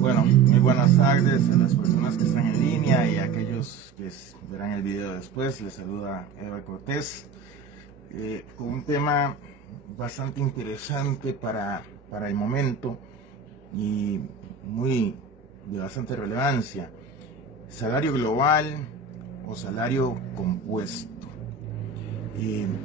Bueno, muy buenas tardes a las personas que están en línea y a aquellos que verán el video después. Les saluda Eva Cortés con un tema bastante interesante para el momento y de bastante relevancia: salario global o salario compuesto.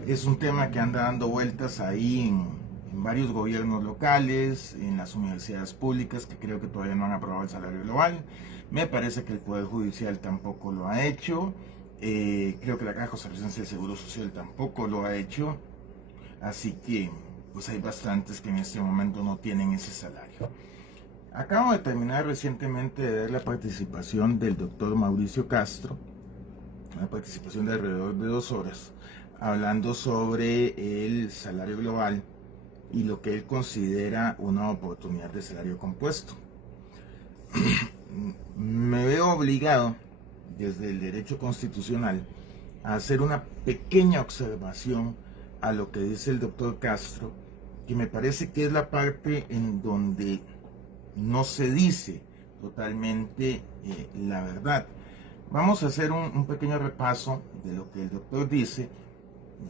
Es un tema que anda dando vueltas ahí en varios gobiernos locales, en las universidades públicas, que creo que todavía no han aprobado el salario global. Me parece que el Poder Judicial tampoco lo ha hecho. Creo que la Caja Costarricense del Seguro Social tampoco lo ha hecho. Así que pues hay bastantes que en este momento no tienen ese salario. Acabo de terminar recientemente de ver la participación del doctor Mauricio Castro, una participación de alrededor de 2 horas, hablando sobre el salario global y lo que él considera una oportunidad de salario compuesto. Me veo obligado, desde el derecho constitucional, a hacer una pequeña observación a lo que dice el doctor Castro, que me parece que es la parte en donde no se dice totalmente la verdad. Vamos a hacer un pequeño repaso de lo que el doctor dice,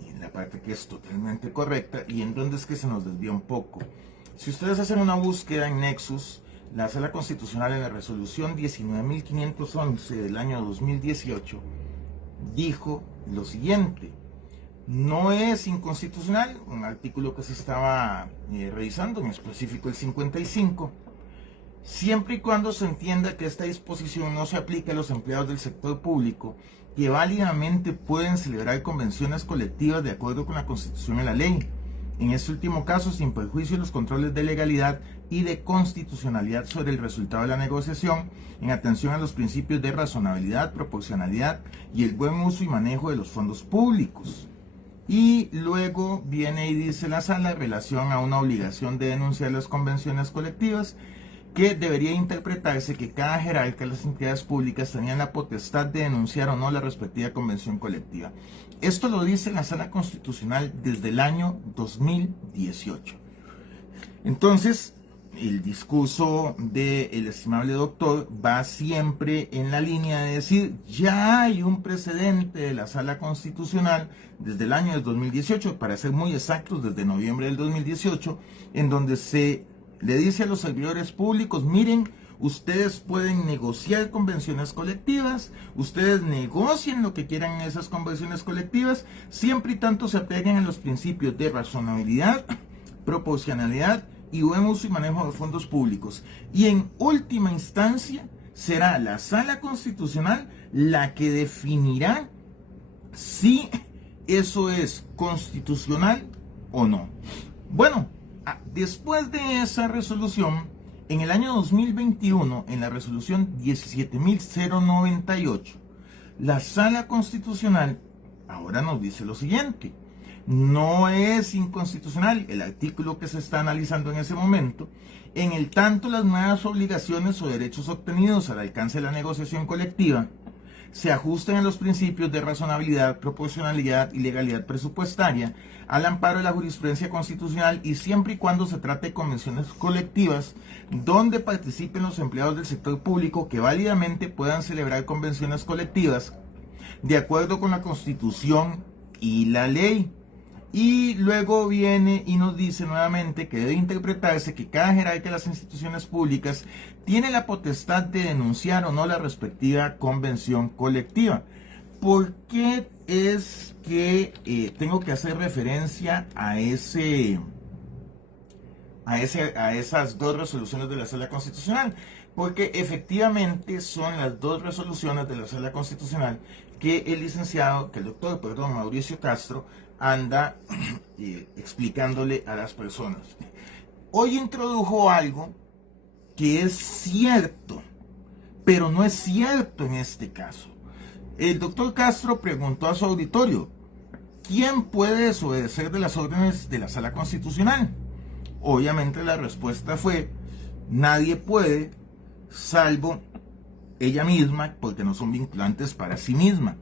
en la parte que es totalmente correcta y en donde es que se nos desvía un poco. Si ustedes hacen una búsqueda en Nexus, la Sala Constitucional, en la resolución 19.511 del año 2018, dijo lo siguiente: no es inconstitucional un artículo que se estaba revisando, en específico el 55, siempre y cuando se entienda que esta disposición no se aplica a los empleados del sector público que válidamente pueden celebrar convenciones colectivas de acuerdo con la Constitución y la ley. En este último caso, sin perjuicio de los controles de legalidad y de constitucionalidad sobre el resultado de la negociación, en atención a los principios de razonabilidad, proporcionalidad y el buen uso y manejo de los fondos públicos. Y luego viene y dice la sala en relación a una obligación de denunciar las convenciones colectivas, que debería interpretarse que cada jerarca de las entidades públicas tenían la potestad de denunciar o no la respectiva convención colectiva. Esto lo dice la Sala Constitucional desde el año 2018. Entonces, el discurso del estimable doctor va siempre en la línea de decir: ya hay un precedente de la Sala Constitucional desde el año del 2018, para ser muy exactos, desde noviembre del 2018, en donde se le dice a los servidores públicos: miren, ustedes pueden negociar convenciones colectivas, ustedes negocien lo que quieran en esas convenciones colectivas, siempre y tanto se apeguen a los principios de razonabilidad, proporcionalidad y buen uso y manejo de fondos públicos. Y en última instancia será la Sala Constitucional la que definirá si eso es constitucional o no. Bueno, después de esa resolución, en el año 2021, en la resolución 17.098, la Sala Constitucional ahora nos dice lo siguiente: no es inconstitucional el artículo que se está analizando en ese momento, en el tanto las nuevas obligaciones o derechos obtenidos al alcance de la negociación colectiva se ajusten a los principios de razonabilidad, proporcionalidad y legalidad presupuestaria, al amparo de la jurisprudencia constitucional, y siempre y cuando se trate de convenciones colectivas donde participen los empleados del sector público que válidamente puedan celebrar convenciones colectivas de acuerdo con la Constitución y la ley. Y luego viene y nos dice nuevamente que debe interpretarse que cada jerarca de las instituciones públicas tiene la potestad de denunciar o no la respectiva convención colectiva. ¿Por qué es que tengo que hacer referencia a esas 2 resoluciones de la Sala Constitucional? Porque efectivamente son las 2 resoluciones de la Sala Constitucional que el doctor Mauricio Castro anda explicándole a las personas. Hoy introdujo algo que es cierto, pero no es cierto en este caso. El doctor Castro preguntó a su auditorio: ¿quién puede desobedecer de las órdenes de la Sala Constitucional? Obviamente la respuesta fue: nadie puede, salvo ella misma, porque no son vinculantes para sí misma.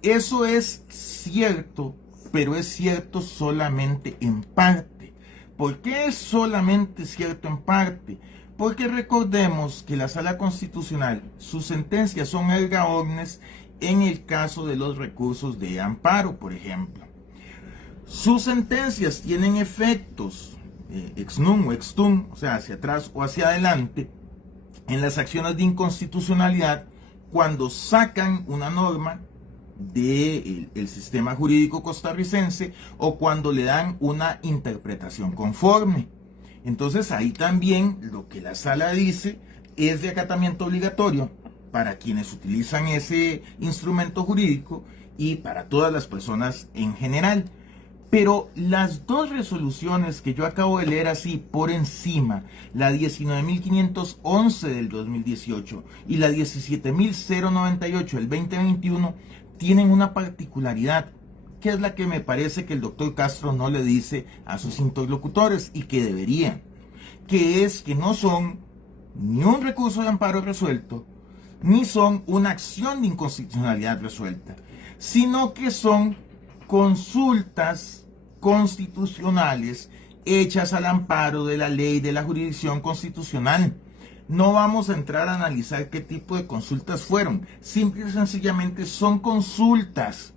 Eso es cierto, pero es cierto solamente en parte, ¿Por qué es solamente cierto en parte? Porque recordemos que la Sala Constitucional, sus sentencias son erga omnes en el caso de los recursos de amparo, por ejemplo. Sus sentencias tienen efectos ex nunc o ex tunc, o sea, hacia atrás o hacia adelante, en las acciones de inconstitucionalidad cuando sacan una norma del sistema jurídico costarricense o cuando le dan una interpretación conforme. Entonces ahí también lo que la sala dice es de acatamiento obligatorio para quienes utilizan ese instrumento jurídico y para todas las personas en general. Pero las dos resoluciones que yo acabo de leer así por encima, la 19.511 del 2018 y la 17.098 del 2021, tienen una particularidad, que es la que me parece que el doctor Castro no le dice a sus interlocutores y que debería, que es que no son ni un recurso de amparo resuelto, ni son una acción de inconstitucionalidad resuelta, sino que son consultas constitucionales hechas al amparo de la ley de la jurisdicción constitucional. No vamos a entrar a analizar qué tipo de consultas fueron, simple y sencillamente son consultas.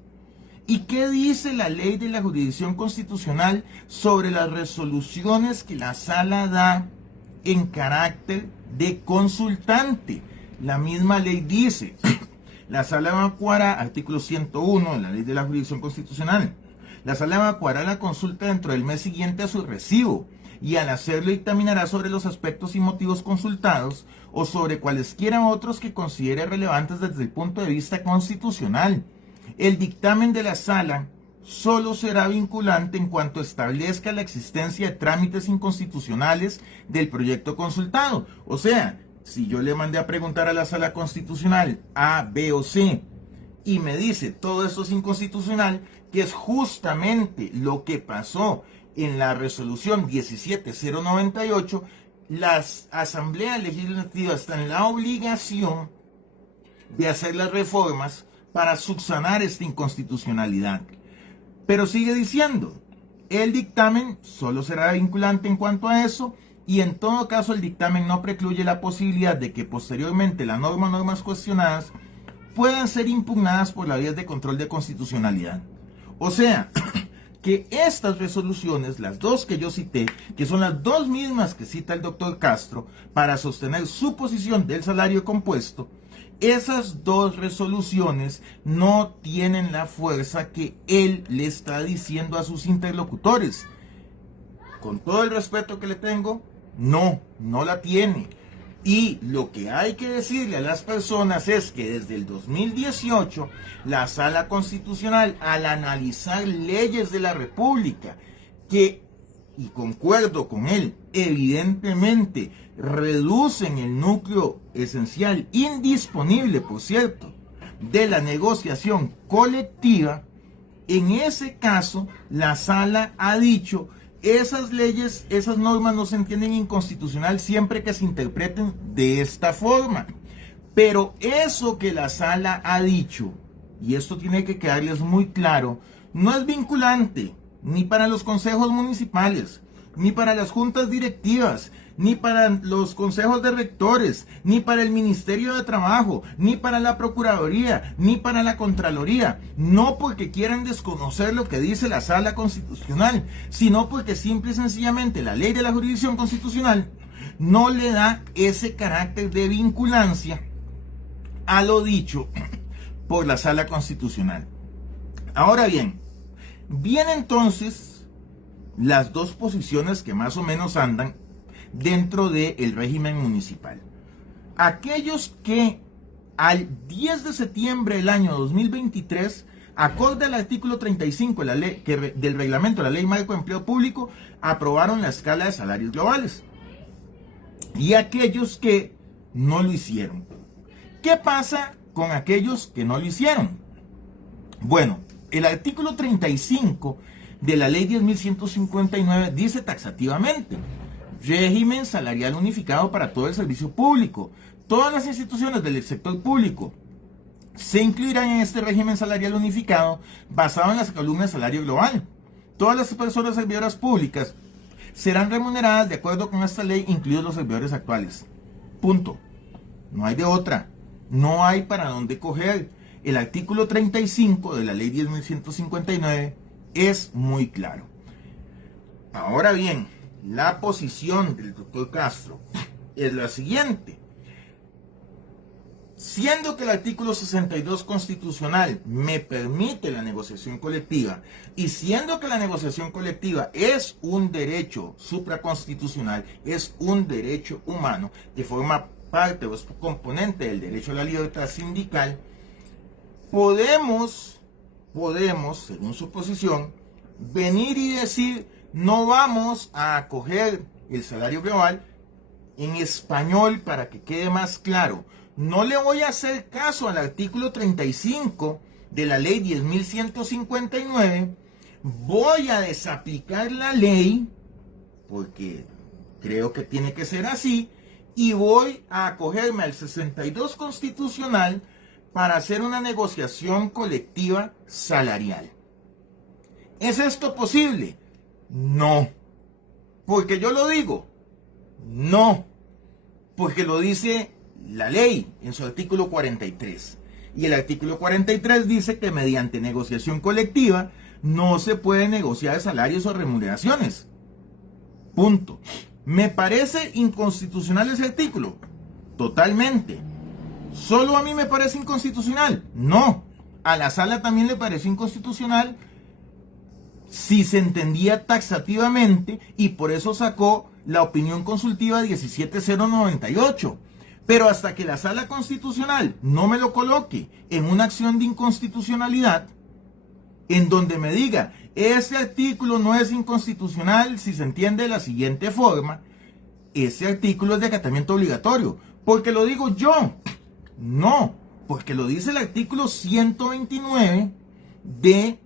¿Y qué dice la ley de la jurisdicción constitucional sobre las resoluciones que la sala da en carácter de consultante? La misma ley dice, la sala evacuará, artículo 101 de la ley de la jurisdicción constitucional, la sala evacuará la consulta dentro del mes siguiente a su recibo y al hacerlo dictaminará sobre los aspectos y motivos consultados o sobre cualesquiera otros que considere relevantes desde el punto de vista constitucional. El dictamen de la sala solo será vinculante en cuanto establezca la existencia de trámites inconstitucionales del proyecto consultado. O sea, si yo le mandé a preguntar a la sala constitucional A, B o C y me dice todo esto es inconstitucional, que es justamente lo que pasó en la resolución 17.098, las asambleas legislativas están en la obligación de hacer las reformas para subsanar esta inconstitucionalidad. Pero sigue diciendo, el dictamen solo será vinculante en cuanto a eso y en todo caso el dictamen no precluye la posibilidad de que posteriormente la norma o normas cuestionadas puedan ser impugnadas por la vía de control de constitucionalidad. O sea, que estas resoluciones, las dos que yo cité, que son las dos mismas que cita el doctor Castro para sostener su posición del salario compuesto, esas dos resoluciones no tienen la fuerza que él le está diciendo a sus interlocutores. Con todo el respeto que le tengo, no la tiene. Y lo que hay que decirle a las personas es que desde el 2018, la Sala Constitucional, al analizar leyes de la República, que, y concuerdo con él, evidentemente reducen el núcleo esencial, indisponible, por cierto, de la negociación colectiva, en ese caso, la Sala ha dicho esas leyes, esas normas no se entienden inconstitucional siempre que se interpreten de esta forma. Pero eso que la sala ha dicho, y esto tiene que quedarles muy claro, no es vinculante ni para los consejos municipales, ni para las juntas directivas, ni para los consejos de rectores, ni para el Ministerio de Trabajo, ni para la Procuraduría, ni para la Contraloría. No porque quieran desconocer lo que dice la Sala Constitucional, sino porque simple y sencillamente la ley de la jurisdicción constitucional no le da ese carácter de vinculancia a lo dicho por la Sala Constitucional. Ahora bien, vienen entonces las dos posiciones que más o menos andan dentro del régimen municipal. Aquellos que al 10 de septiembre del año 2023, acorde al artículo 35 de la ley, del reglamento de la Ley Marco de Empleo Público, aprobaron la escala de salarios globales. Y aquellos que no lo hicieron. ¿Qué pasa con aquellos que no lo hicieron? Bueno, el artículo 35 de la Ley 10.159 dice taxativamente: régimen salarial unificado para todo el servicio público. Todas las instituciones del sector público se incluirán en este régimen salarial unificado basado en las columnas de salario global. Todas las personas servidoras públicas serán remuneradas de acuerdo con esta ley, incluidos los servidores actuales. Punto. No hay de otra. No hay para dónde coger. El artículo 35 de la ley 10.159 es muy claro. Ahora bien, la posición del doctor Castro es la siguiente. Siendo que el artículo 62 constitucional me permite la negociación colectiva y siendo que la negociación colectiva es un derecho supraconstitucional, es un derecho humano que forma parte o es componente del derecho a la libertad sindical, podemos, según su posición, venir y decir no vamos a acoger el salario global en español para que quede más claro. No le voy a hacer caso al artículo 35 de la ley 10.159. Voy a desaplicar la ley, porque creo que tiene que ser así, y voy a acogerme al 62 constitucional para hacer una negociación colectiva salarial. ¿Es esto posible? No. ¿Porque yo lo digo? No. Porque lo dice la ley en su artículo 43. Y el artículo 43 dice que mediante negociación colectiva no se puede negociar salarios o remuneraciones. Punto. ¿Me parece inconstitucional ese artículo? Totalmente. ¿Solo a mí me parece inconstitucional? No. A la sala también le pareció inconstitucional si se entendía taxativamente y por eso sacó la opinión consultiva 17098. Pero hasta que la sala constitucional no me lo coloque en una acción de inconstitucionalidad, en donde me diga, ese artículo no es inconstitucional si se entiende de la siguiente forma, ese artículo es de acatamiento obligatorio. ¿Porque lo digo yo? No, porque lo dice el artículo 129 de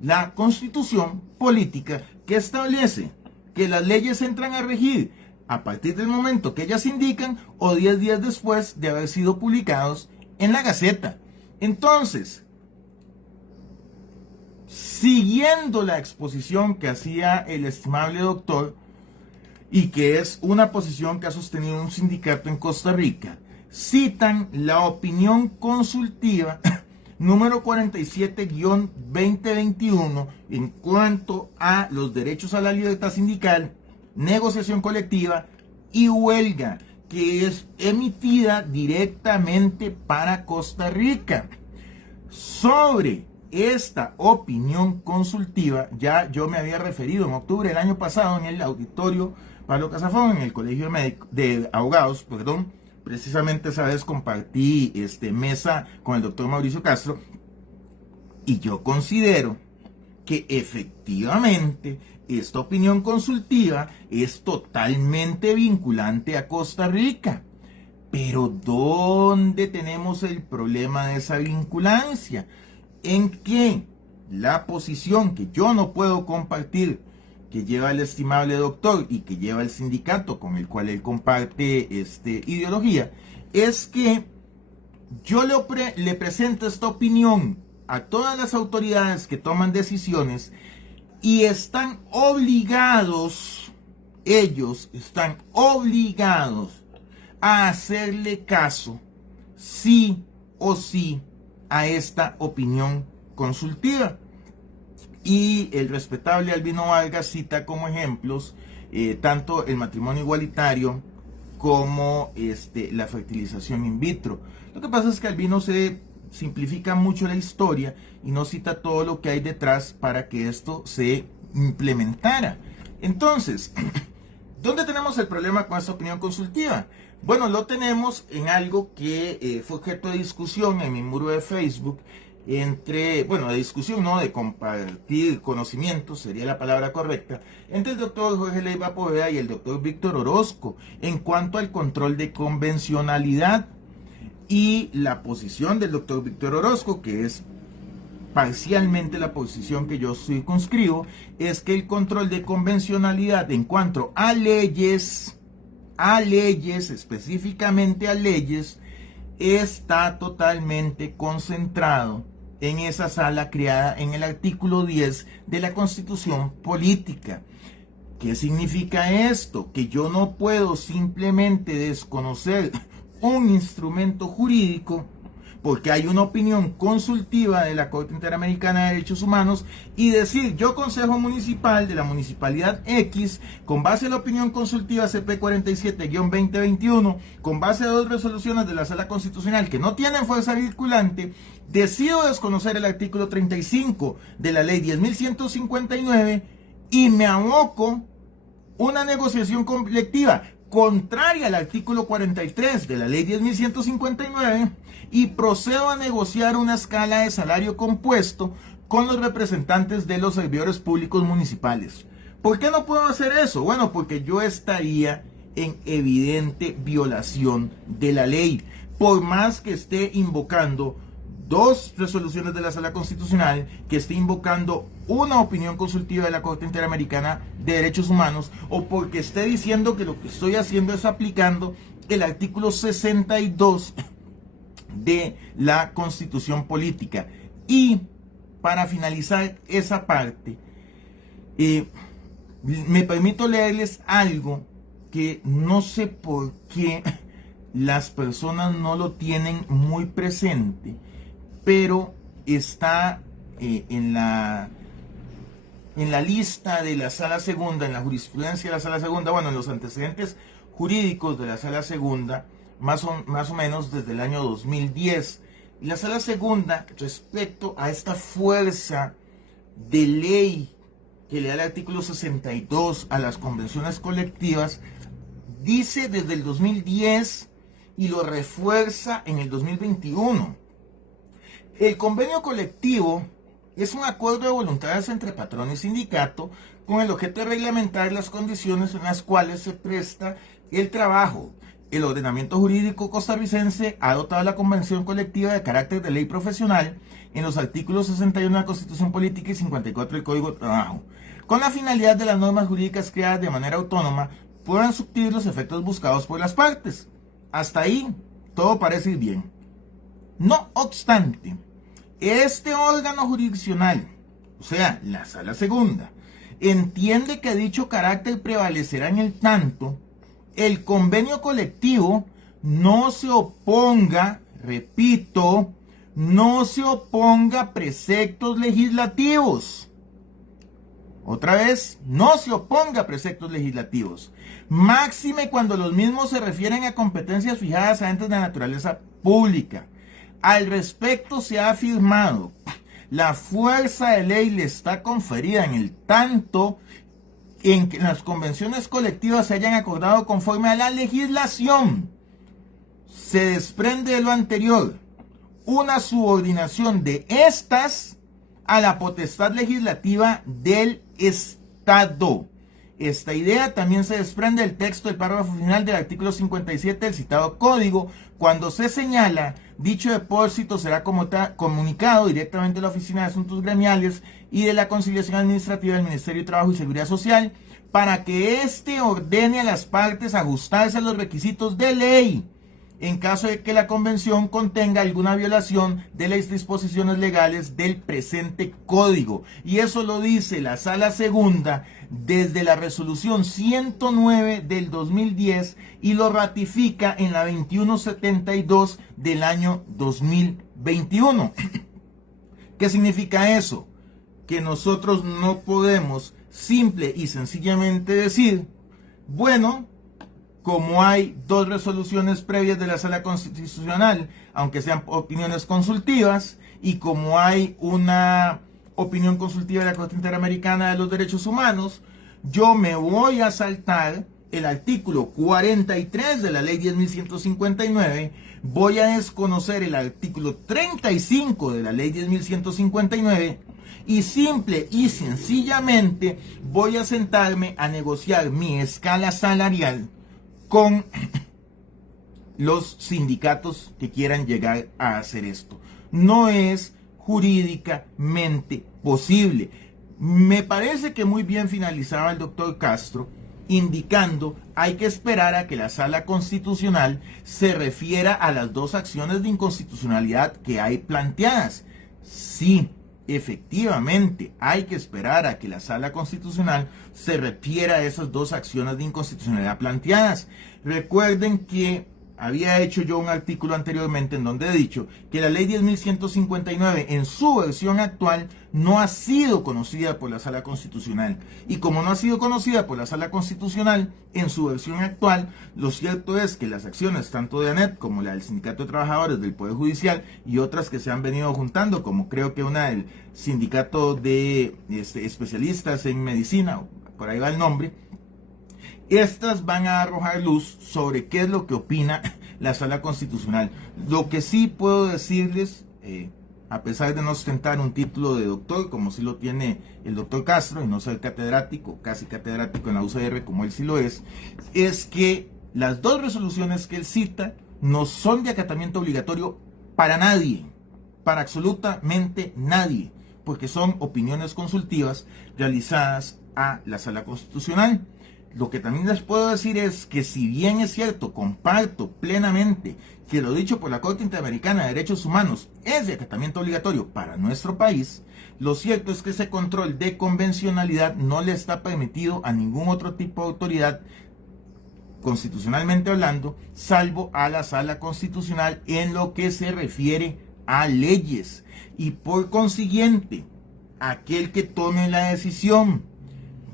la Constitución Política, que establece que las leyes entran a regir a partir del momento que ellas indican o 10 días después de haber sido publicados en la Gaceta. Entonces, siguiendo la exposición que hacía el estimable doctor, y que es una posición que ha sostenido un sindicato en Costa Rica, citan la opinión consultiva número 47-2021 en cuanto a los derechos a la libertad sindical, negociación colectiva y huelga, que es emitida directamente para Costa Rica. Sobre esta opinión consultiva, ya yo me había referido en octubre del año pasado en el auditorio Pablo Casafón, en el Colegio de Abogados, precisamente esa vez compartí mesa con el doctor Mauricio Castro, y yo considero que efectivamente esta opinión consultiva es totalmente vinculante a Costa Rica. Pero ¿dónde tenemos el problema de esa vinculancia? En que la posición que yo no puedo compartir, que lleva el estimable doctor y que lleva el sindicato con el cual él comparte ideología, es que yo le presento esta opinión a todas las autoridades que toman decisiones y están obligados, ellos están obligados a hacerle caso sí o sí a esta opinión consultiva. Y el respetable Albino Vargas cita como ejemplos tanto el matrimonio igualitario como la fertilización in vitro. Lo que pasa es que Albino se simplifica mucho la historia y no cita todo lo que hay detrás para que esto se implementara. Entonces, ¿dónde tenemos el problema con esta opinión consultiva? Bueno, lo tenemos en algo que fue objeto de discusión en mi muro de Facebook, de discusión, no, de compartir conocimientos, sería la palabra correcta, entre el doctor Jorge Leiva Poveda y el doctor Víctor Orozco, en cuanto al control de convencionalidad. Y la posición del doctor Víctor Orozco, que es parcialmente la posición que yo circunscribo, es que el control de convencionalidad en cuanto a leyes, específicamente a leyes, está totalmente concentrado en esa sala creada en el artículo 10 de la Constitución Política. ¿Qué significa esto? Que yo no puedo simplemente desconocer un instrumento jurídico porque hay una opinión consultiva de la Corte Interamericana de Derechos Humanos y decir, yo Consejo Municipal de la Municipalidad X, con base en la opinión consultiva CP 47-2021, con base a 2 resoluciones de la Sala Constitucional que no tienen fuerza vinculante, decido desconocer el artículo 35 de la Ley 10.159 y me aboco una negociación colectiva contraria al artículo 43 de la Ley 10.159 y procedo a negociar una escala de salario compuesto con los representantes de los servidores públicos municipales. ¿Por qué no puedo hacer eso? Bueno, porque yo estaría en evidente violación de la ley, por más que esté invocando 2 resoluciones de la Sala Constitucional, que esté invocando una opinión consultiva de la Corte Interamericana de Derechos Humanos, o porque esté diciendo que lo que estoy haciendo es aplicando el artículo 62 de la Constitución Política. Y para finalizar esa parte, me permito leerles algo que no sé por qué las personas no lo tienen muy presente, pero está en la lista de la Sala Segunda, en la jurisprudencia de la Sala Segunda, bueno, en los antecedentes jurídicos de la Sala Segunda, más o menos desde el año 2010. La Sala Segunda, respecto a esta fuerza de ley que le da el artículo 62 a las convenciones colectivas, dice desde el 2010 y lo refuerza en el 2021. El convenio colectivo es un acuerdo de voluntades entre patrón y sindicato con el objeto de reglamentar las condiciones en las cuales se presta el trabajo. El ordenamiento jurídico costarricense ha adoptado la convención colectiva de carácter de ley profesional en los artículos 61 de la Constitución Política y 54 del Código de Trabajo, con la finalidad de las normas jurídicas creadas de manera autónoma puedan surtir los efectos buscados por las partes. Hasta ahí todo parece ir bien. No obstante, este órgano jurisdiccional, o sea, la Sala Segunda, entiende que dicho carácter prevalecerá en el tanto el convenio colectivo no se oponga, repito, no se oponga a preceptos legislativos. Otra vez, no se oponga a preceptos legislativos. Máxime cuando los mismos se refieren a competencias fijadas a entes de naturaleza pública. Al respecto se ha afirmado, la fuerza de ley le está conferida en el tanto en que las convenciones colectivas se hayan acordado conforme a la legislación. Se desprende de lo anterior una subordinación de estas a la potestad legislativa del Estado. Esta idea también se desprende del texto del párrafo final del artículo 57 del citado código, cuando se señala, dicho depósito será comunicado directamente a la Oficina de Asuntos Gremiales y de la Conciliación Administrativa del Ministerio de Trabajo y Seguridad Social, para que éste ordene a las partes ajustarse a los requisitos de ley, en caso de que la convención contenga alguna violación de las disposiciones legales del presente código. Y eso lo dice la Sala Segunda desde la resolución 109 del 2010 y lo ratifica en la 2172 del año 2021. ¿Qué significa eso? Que nosotros no podemos simple y sencillamente decir, bueno, como hay 2 resoluciones previas de la Sala Constitucional, aunque sean opiniones consultivas, y como hay una opinión consultiva de la Corte Interamericana de los Derechos Humanos, yo me voy a saltar el artículo 43 de la Ley 10.159, voy a desconocer el artículo 35 de la Ley 10.159, y simple y sencillamente voy a sentarme a negociar mi escala salarial con los sindicatos que quieran llegar a hacer esto. No es jurídicamente posible. Me parece que muy bien finalizaba el doctor Castro indicando hay que esperar a que la Sala Constitucional se refiera a las 2 acciones de inconstitucionalidad que hay planteadas. Sí, efectivamente hay que esperar a que la Sala Constitucional se refiera a esas dos acciones de inconstitucionalidad planteadas. Recuerden que había hecho yo un artículo anteriormente en donde he dicho que la ley 10.159 en su versión actual no ha sido conocida por la Sala Constitucional. Y como no ha sido conocida por la Sala Constitucional en su versión actual, lo cierto es que las acciones tanto de ANET como la del Sindicato de Trabajadores del Poder Judicial y otras que se han venido juntando, como creo que una del Sindicato de Especialistas en Medicina, por ahí va el nombre, estas van a arrojar luz sobre qué es lo que opina la Sala Constitucional. Lo que sí puedo decirles, a pesar de no ostentar un título de doctor, como sí lo tiene el doctor Castro, y no ser catedrático, casi catedrático en la UCR, como él sí lo es que las dos resoluciones que él cita no son de acatamiento obligatorio para nadie, para absolutamente nadie, porque son opiniones consultivas realizadas a la Sala Constitucional. Lo que también les puedo decir es que si bien es cierto, comparto plenamente que lo dicho por la Corte Interamericana de Derechos Humanos es de acatamiento obligatorio para nuestro país, lo cierto es que ese control de convencionalidad no le está permitido a ningún otro tipo de autoridad, constitucionalmente hablando, salvo a la Sala Constitucional en lo que se refiere a leyes. Y por consiguiente, aquel que tome la decisión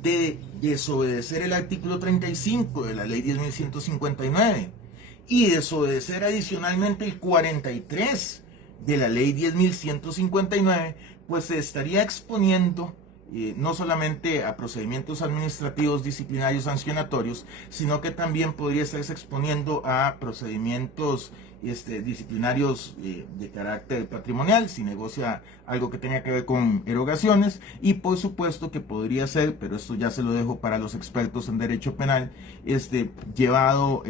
de desobedecer el artículo 35 de la ley 10.159 y desobedecer adicionalmente el 43 de la ley 10.159, pues se estaría exponiendo no solamente a procedimientos administrativos disciplinarios sancionatorios, sino que también podría estarse exponiendo a procedimientos disciplinarios de carácter patrimonial, si negocia algo que tenga que ver con erogaciones, y por supuesto que podría ser, pero esto ya se lo dejo para los expertos en derecho penal, llevado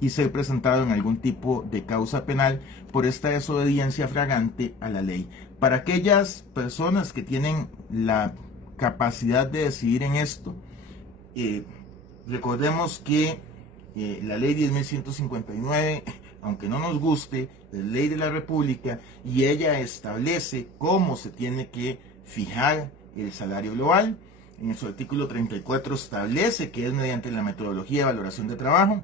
y ser presentado en algún tipo de causa penal por esta desobediencia flagrante a la ley. Para aquellas personas que tienen la capacidad de decidir en esto, recordemos que la ley 10.159, aunque no nos guste, es ley de la República y ella establece cómo se tiene que fijar el salario global. En su artículo 34 establece que es mediante la metodología de valoración de trabajo.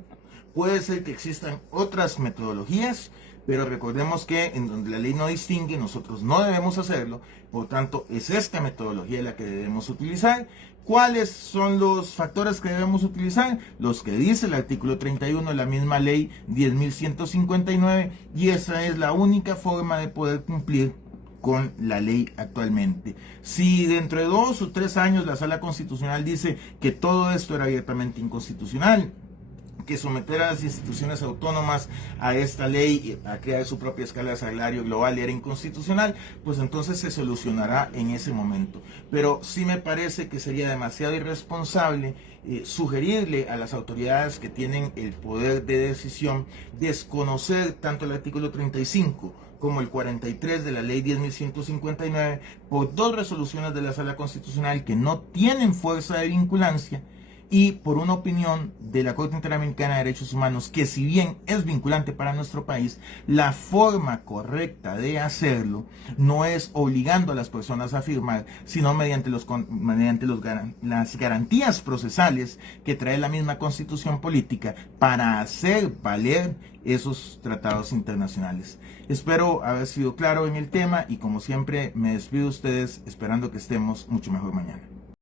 Puede ser que existan otras metodologías, pero recordemos que en donde la ley no distingue, nosotros no debemos hacerlo. Por tanto, es esta metodología la que debemos utilizar. ¿Cuáles son los factores que debemos utilizar? Los que dice el artículo 31 de la misma ley 10.159, y esa es la única forma de poder cumplir con la ley actualmente. Si dentro de 2 o 3 años la Sala Constitucional dice que todo esto era abiertamente inconstitucional, que someter a las instituciones autónomas a esta ley, a crear su propia escala de salario global era inconstitucional, pues entonces se solucionará en ese momento. Pero sí me parece que sería demasiado irresponsable sugerirle a las autoridades que tienen el poder de decisión desconocer tanto el artículo 35 como el 43 de la ley 10.159 por dos resoluciones de la Sala Constitucional que no tienen fuerza de vinculancia, y por una opinión de la Corte Interamericana de Derechos Humanos que, si bien es vinculante para nuestro país, la forma correcta de hacerlo no es obligando a las personas a firmar, sino mediante las garantías procesales que trae la misma Constitución política para hacer valer esos tratados internacionales. Espero haber sido claro en el tema y, como siempre, me despido de ustedes esperando que estemos mucho mejor mañana.